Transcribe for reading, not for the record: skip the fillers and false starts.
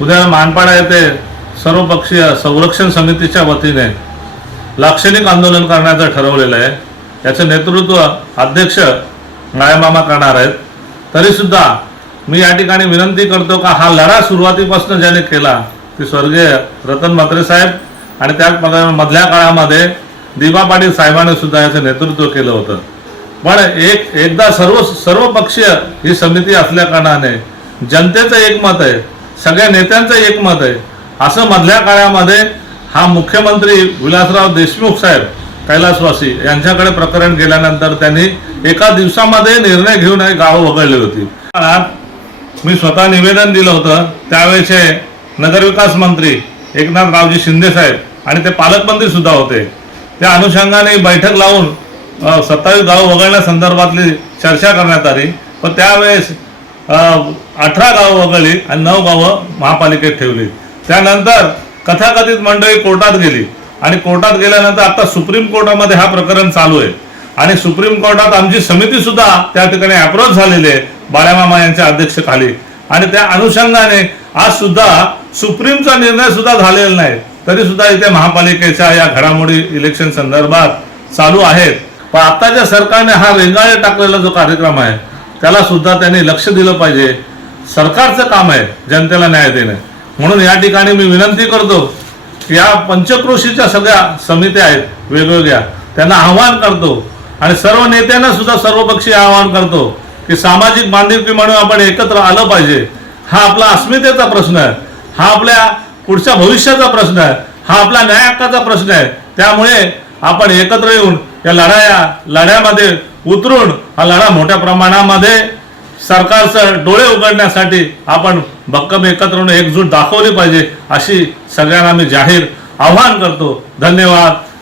उद्या मानपाडा येथे सर्वपक्षीय संरक्षण समितीच्या वतीने लाक्षणिक आंदोलन करण्याचं ठरवलेलं आहे। याचं नेतृत्व अध्यक्ष नायमामा करणार आहेत। तरीसुद्धा मी या ठिकाणी विनंती करतो का हा लढा सुरुवातीपासून ज्याने केला ते स्वर्गीय रतन म्हात्रे साहेब आणि त्या मधल्या काळामध्ये दिबा पाटील साहेबांनी सुद्धा याचं नेतृत्व केलं होतं। पण एकदा सर्व पक्षीय ही समिती असल्या कारणाने जनतेचं एकमत आहे, सगळ्या नेत्यांचं एकमत आहे। असं मधल्या काळामध्ये हा मुख्यमंत्री विलासराव देशमुख साहेब कैलासवासी यांच्याकडे प्रकरण गेल्यानंतर त्यांनी एका दिवसामध्ये निर्णय घेऊन हे गाव वगळली होती। मी स्वतः निवेदन दिलं होतं, त्यावेळेचे नगरविकास मंत्री एकनाथरावजी शिंदे साहेब आणि ते पालकमंत्री सुद्धा होते। त्या अनुषंगाने बैठक लावून 27 गाव वगळण्यासंदर्भातली चर्चा करण्यात आली। पण त्यावेळेस 18 गावं वगळली आणि 9 गावं महापालिकेत ठेवली। त्यानंतर कथाकथित मंडळी कोर्टात गेली आणि कोर्टात गेल्यानंतर आता सुप्रीम कोर्टामध्ये हा प्रकरण चालू आहे आणि सुप्रीम कोर्टात आमची समिती सुद्धा त्या ठिकाणी अप्रोच झालेली आहे बाळामामा यांच्या अध्यक्षतेखाली। आणि त्या अनुषंगाने आज सुद्धा सुप्रीमचा निर्णय सुद्धा झालेला नाही, तरी सुद्धा इथे महापालिकेच्या या घडामोडी इलेक्शन संदर्भात चालू आहेत। पण आताच्या सरकारने हा रेंगाळे टाकलेला जो कार्यक्रम आहे त्याला सुद्धा त्यांनी लक्ष दिलं पाहिजे। सरकारचं काम आहे जनतेला न्याय देणे, म्हणून या ठिकाणी मी विनंती करतो की या पंचक्रोशीच्या सगळ्या समित्या आहेत वेगवेगळ्या, त्यांना आव्हान करतो आणि सर्व नेत्यांना सुद्धा सर्वपक्षीय आव्हान करतो की सामाजिक बांधिलकी म्हणून आपण एकत्र आलं पाहिजे। हा आपला अस्मितेचा प्रश्न आहे, हा आपल्या पुढच्या भविष्याचा प्रश्न आहे, हा आपला न्याय हक्काचा प्रश्न आहे। त्यामुळे आपण एकत्र येऊन या लढ्यामध्ये उतरून हा लढा मोठ्या प्रमाणामध्ये सरकारचं डोळे उघडण्यासाठी आपण भक्कम एकत्र होऊन एकजूट दाखवली पाहिजे, अशी सगळ्यांना मी जाहीर आव्हान करतो। धन्यवाद।